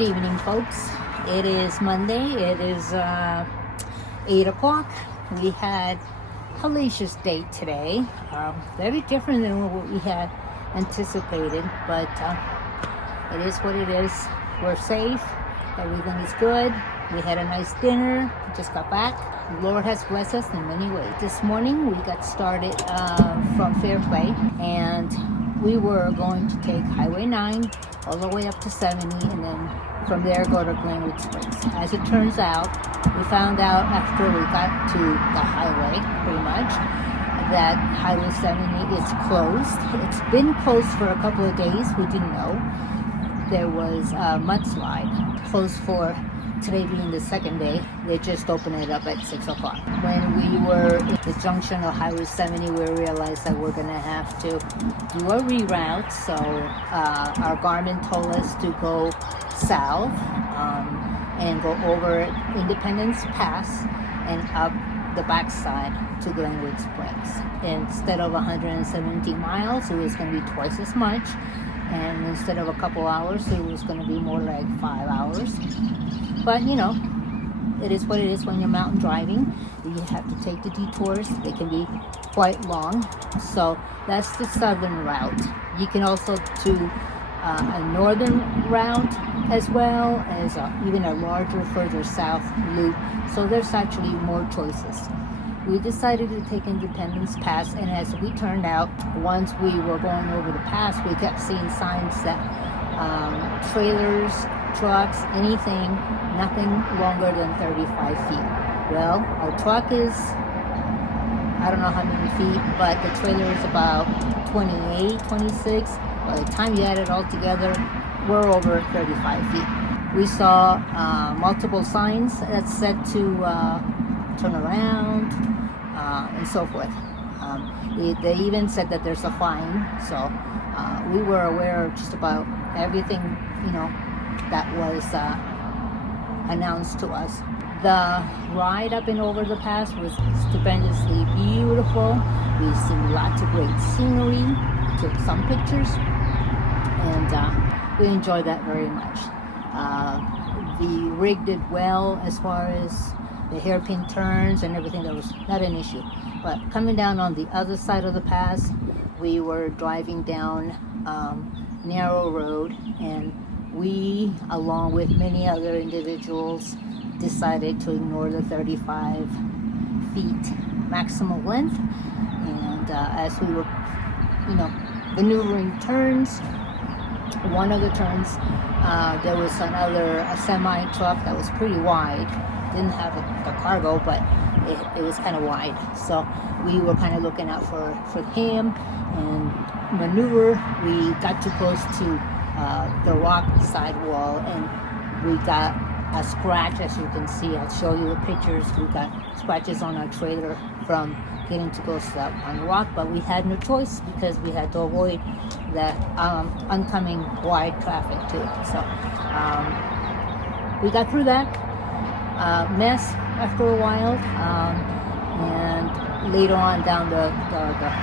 Good evening, folks. It is Monday. It is 8 o'clock. We had hellacious day today. Very different than what we had anticipated, but it is what it is. We're safe. Everything is good. We had a nice dinner. Just got back. The Lord has blessed us in many ways. This morning we got started from Fairplay, and we were going to take Highway 9 all the way up to 70, and then from there go to Glenwood Springs. As it turns out, we found out after we got to the highway, pretty much, that Highway 70 is closed. It's been closed for a couple of days. We didn't know. There was a mudslide closed for today being the second day. They just opened it up at 6 o'clock. When we were at the junction of Highway 70, we realized that we're gonna have to do a reroute. So our Garmin told us to go south and go over Independence Pass and up the backside to Glenwood Springs. Instead of 117 miles, it was gonna be twice as much. And instead of a couple hours, it was going to be more like 5 hours. But you know, it is what it is when you're mountain driving. You have to take the detours. They can be quite long. So that's the southern route. You can also do a northern route as well as even a larger, further south loop. So there's actually more choices. We decided to take Independence Pass, and as we turned out, once we were going over the pass, we kept seeing signs that trailers, trucks, anything, nothing longer than 35 feet. Well, our truck is, I don't know how many feet, but the trailer is about 28, 26. By the time you add it all together, we're over 35 feet. We saw multiple signs that said to turn around, and so forth. They even said that there's a fine, so we were aware of just about everything, you know, that was announced to us. The ride up and over the pass was stupendously beautiful. We've seen lots of great scenery, took some pictures, and we enjoyed that very much. The rig did well as far as the hairpin turns and everything. That was not an issue. But coming down on the other side of the pass, we were driving down narrow road, and we, along with many other individuals, decided to ignore the 35 feet maximum length. And as we were, you know, maneuvering turns, one of the turns, there was a semi truck that was pretty wide. Didn't have the cargo, but it was kind of wide. So we were kind of looking out for him and maneuver. We got too close to the rock sidewall, and we got a scratch, as you can see. I'll show you the pictures. We got scratches on our trailer from getting too close on the rock, but we had no choice because we had to avoid that oncoming wide traffic too. So we got through that mess after a while, and later on down the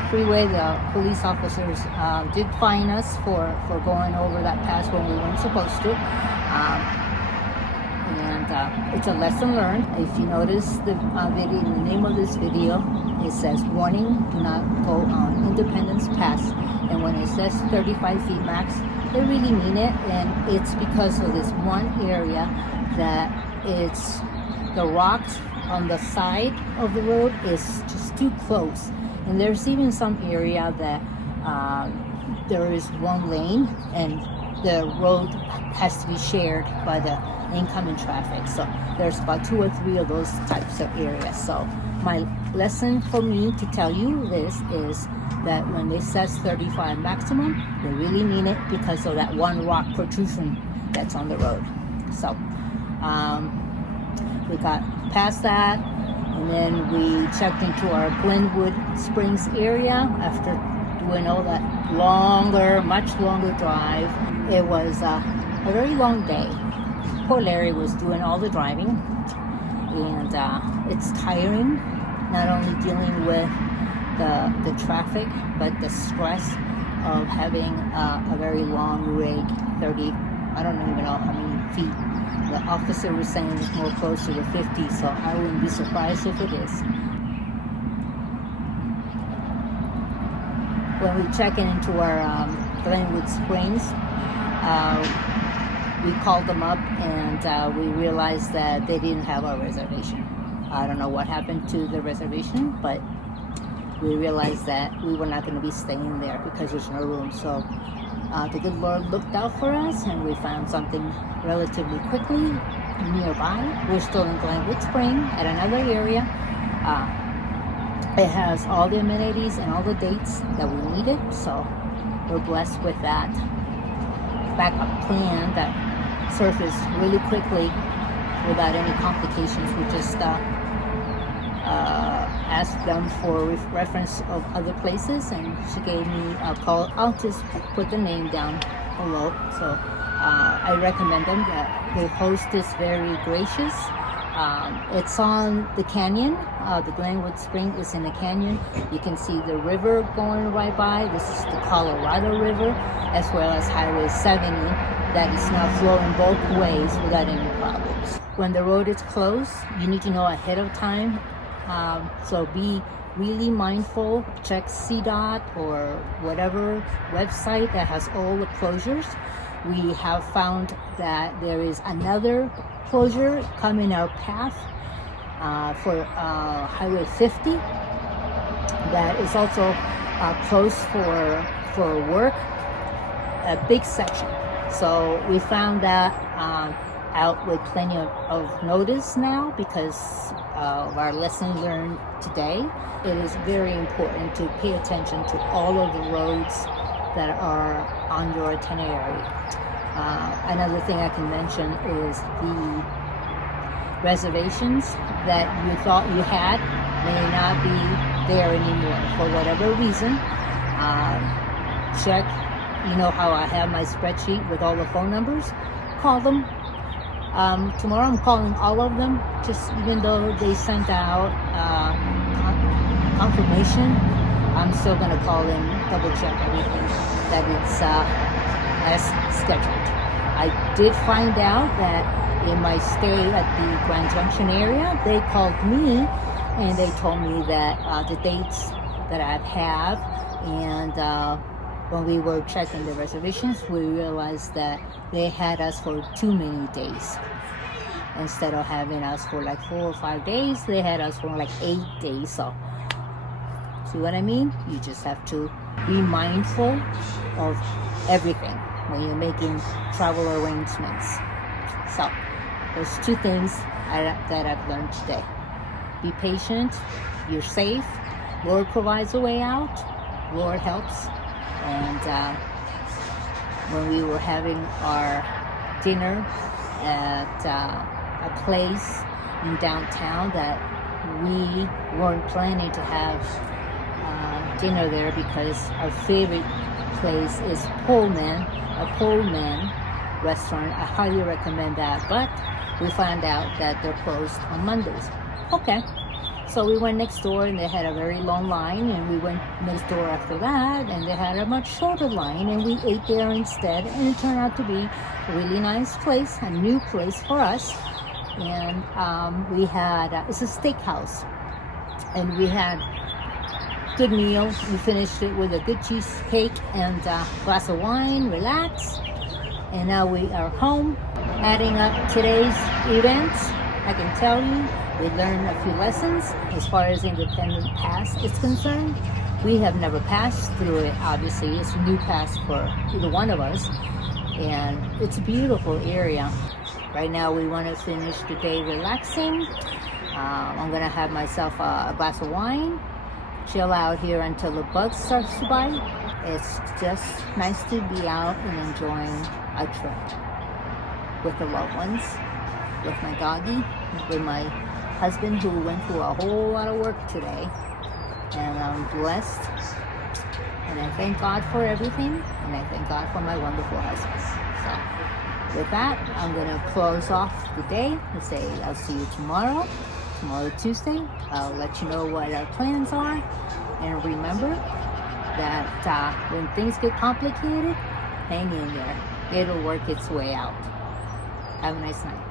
freeway, the police officers did fine us for going over that pass when we weren't supposed to, and it's a lesson learned. If you notice the video, the name of this video, it says warning, do not go on Independence Pass, and when it says 35 feet max, they really mean it. And it's because of this one area that it's the rocks on the side of the road is just too close, and there's even some area that there is one lane and the road has to be shared by the incoming traffic. So there's about 2 or 3 of those types of areas. So my lesson for me to tell you this is that when they says 35 maximum, they really mean it because of that one rock protrusion that's on the road. So we got past that, and then we checked into our Glenwood Springs area after doing all that much longer drive. It was a very long day. Poor Larry was doing all the driving, and it's tiring, not only dealing with the traffic, but the stress of having a very long rig, I don't even know how many feet. The officer was saying it's more closer to 50, so I wouldn't be surprised if it is. When we check into our Glenwood Springs, we called them up and we realized that they didn't have our reservation. I don't know what happened to the reservation, but we realized that we were not going to be staying there because there's no room. So the good Lord looked out for us and we found something relatively quickly nearby. We're still in Glenwood Spring at another area. It has all the amenities and all the dates that we needed, so we're blessed with that backup plan that surfaced really quickly without any complications. We just asked them for reference of other places, and she gave me a call. I'll just put the name down below. So I recommend them. The host is very gracious. It's on the canyon. The Glenwood Spring is in the canyon. You can see the river going right by. This is the Colorado River, as well as Highway 70 that is now flowing both ways without any problems. When the road is closed, you need to know ahead of time. So be really mindful. Check CDOT or whatever website that has all the closures. We have found that there is another closure coming our path for Highway 50 that is also closed for work, a big section. So we found that out with plenty of notice now because of our lesson learned today. It is very important to pay attention to all of the roads that are on your itinerary. Another thing I can mention is the reservations that you thought you had may not be there anymore for whatever reason. Check, you know how I have my spreadsheet with all the phone numbers? Call them. Tomorrow I'm calling all of them, just even though they sent out confirmation, I'm still going to call them, double check everything, that it's as scheduled. I did find out that in my stay at the Grand Junction area, they called me and they told me that the dates that I have, and when we were checking the reservations, we realized that they had us for too many days. Instead of having us for like 4 or 5 days, they had us for like 8 days. So, see what I mean? You just have to be mindful of everything when you're making travel arrangements. So, there's 2 things that I've learned today. Be patient. You're safe. Lord provides a way out. Lord helps. And when we were having our dinner at a place in downtown that we weren't planning to have dinner there because our favorite place is a Pullman restaurant. I highly recommend that, but we found out that they're closed on Mondays. Okay. So we went next door and they had a very long line, and we went next door after that and they had a much shorter line, and we ate there instead, and it turned out to be a really nice place, a new place for us. And we had, it's a steakhouse, and we had good meal. We finished it with a good cheesecake and a glass of wine, relax. And now we are home. Adding up today's events, I can tell you, we learned a few lessons as far as Independent Pass is concerned. We have never passed through it, obviously. It's a new pass for either one of us. And it's a beautiful area. Right now we want to finish the day relaxing. I'm going to have myself a glass of wine, chill out here until the bug starts to bite. It's just nice to be out and enjoying a trip with the loved ones, with my doggy, with my husband who went through a whole lot of work today. And I'm blessed. And I thank God for everything. And I thank God for my wonderful husband. So with that, I'm going to close off the day and say I'll see you tomorrow. Tomorrow, Tuesday. I'll let you know what our plans are. And remember that when things get complicated, hang in there. It'll work its way out. Have a nice night.